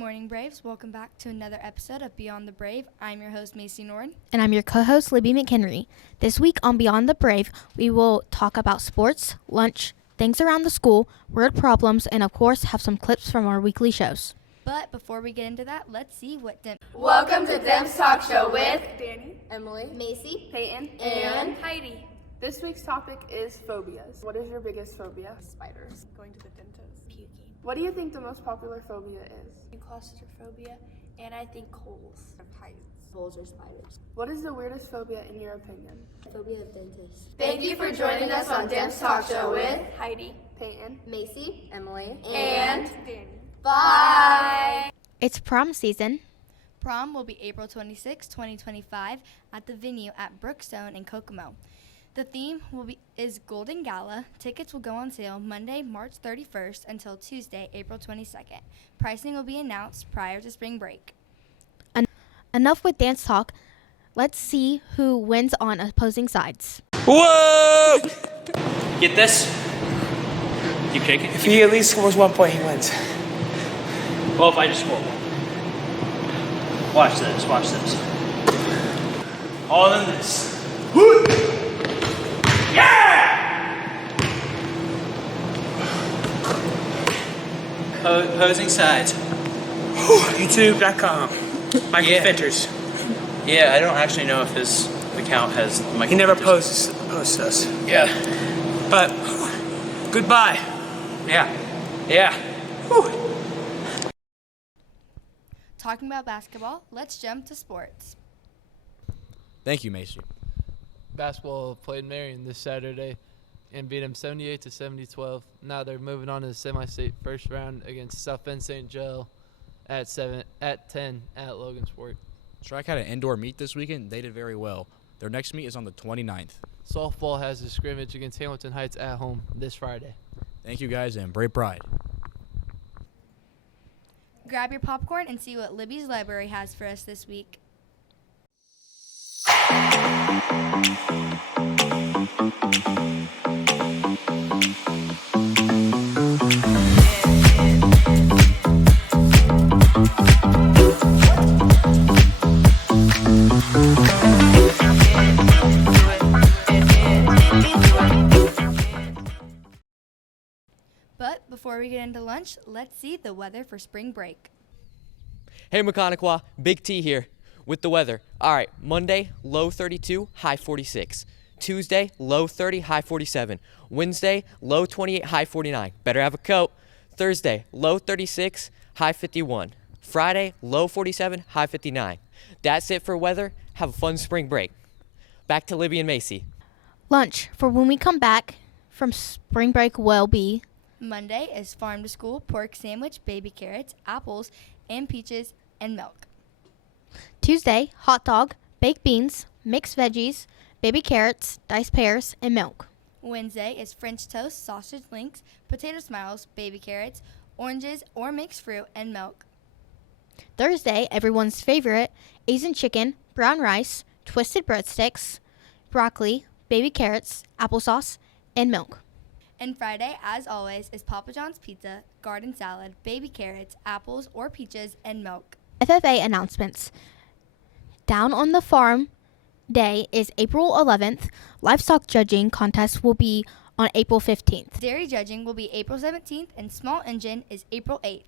morning, Braves. Welcome back to another episode of Beyond the Brave. I'm your host, Macy Nord. And I'm your co-host, Libby McHenry. This week on Beyond the Brave, we will talk about sports, lunch, things around the school, word problems, and of course, have some clips from our weekly shows. But before we get into that, let's see what Welcome to Dem's Talk Show with Danny, Emily, Macy, Peyton, and Heidi. this week's topic is phobias. What is your biggest phobia? Spiders. Going to the dentist. Puking. What do you think the most popular phobia is? Claustrophobia, and I think holes. Heights. Holes or spiders. What is the weirdest phobia in your opinion? Phobia of dentists. Thank you for joining us on Dem's Talk Show with Heidi. Peyton. Macy, Emily, And Danny. bye. It's prom season. Prom will be April 26, 2025 at the venue at Brookstone in Kokomo. The theme is Golden Gala. Tickets will go on sale Monday, March 31st until Tuesday, April 22nd. Pricing will be announced prior to spring break. Enough with dance talk. Let's see who wins on opposing sides. Whoa! Get this. Keep shaking. If he at least scores 1 point, he wins. Well, if I just score one. Watch this. Watch this. All in this. Yeah! Opposing sides. YouTube.com. Michael Yeah. Fenters. Yeah, I don't actually know if his account has. He never posts us. Yeah. But goodbye. Yeah. Yeah. Talking about basketball, let's jump to sports. Thank you, Macy. Basketball played Marion this Saturday and beat them 78-70-12. Now they're moving on to the semi-state first round against South Bend St. Joe at 10 at Logansport. Strike had an indoor meet this weekend. They did very well. Their next meet is on the 29th. Softball has a scrimmage against Hamilton Heights at home this Friday. Thank you, guys, and Brave Pride. Grab your popcorn and see what Libby's Library has for us this week. But before we get into lunch, let's see the weather for spring break. Hey, Mechaniqua, Big T here with the weather. All right, Monday, low 32, high 46. Tuesday, low 30, high 47. Wednesday, low 28, high 49. Better have a coat. Thursday, low 36, high 51. Friday, low 47, high 59. That's it for weather. Have a fun spring break. Back to Libby and Macy. Lunch for when we come back from spring break will be Monday is farm to school, pork sandwich, baby carrots, apples, and peaches, and milk. Tuesday, hot dog, baked beans, mixed veggies, baby carrots, diced pears, and milk. Wednesday is French toast, sausage links, potato smiles, baby carrots, oranges or mixed fruit, and milk. Thursday, everyone's favorite, Asian chicken, brown rice, twisted breadsticks, broccoli, baby carrots, applesauce, and milk. And Friday, as always, is Papa John's pizza, garden salad, baby carrots, apples or peaches, and milk. FFA announcements. Down on the Farm Day is April 11th. Livestock judging contest will be on April 15th. Dairy judging will be April 17th, and small engine is April 8th.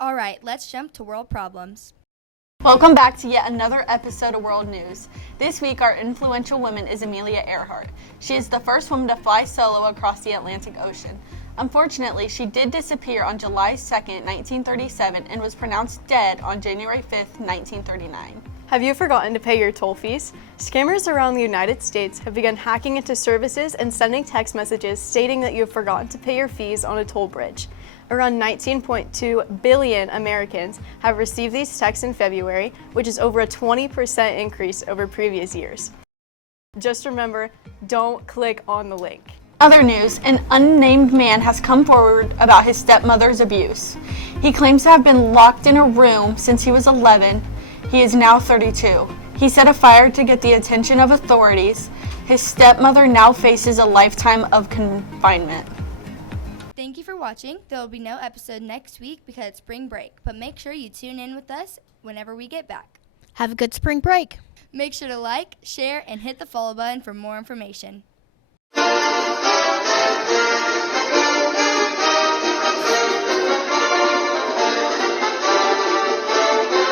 All right, let's jump to world problems. Welcome back to yet another episode of World News. This week, our influential woman is Amelia Earhart. She is the first woman to fly solo across the Atlantic Ocean. Unfortunately, she did disappear on July 2nd, 1937, and was pronounced dead on January 5th, 1939. Have you forgotten to pay your toll fees? Scammers around the United States have begun hacking into services and sending text messages stating that you have forgotten to pay your fees on a toll bridge. Around 19.2 billion Americans have received these texts in February, which is over a 20% increase over previous years. Just remember, don't click on the link. Other news, an unnamed man has come forward about his stepmother's abuse. He claims to have been locked in a room since he was 11. He is now 32. He set a fire to get the attention of authorities. His stepmother now faces a lifetime of confinement. Thank you for watching. There will be no episode next week because it's spring break, but make sure you tune in with us whenever we get back. Have a good spring break. Make sure to like, share, and hit the follow button for more information.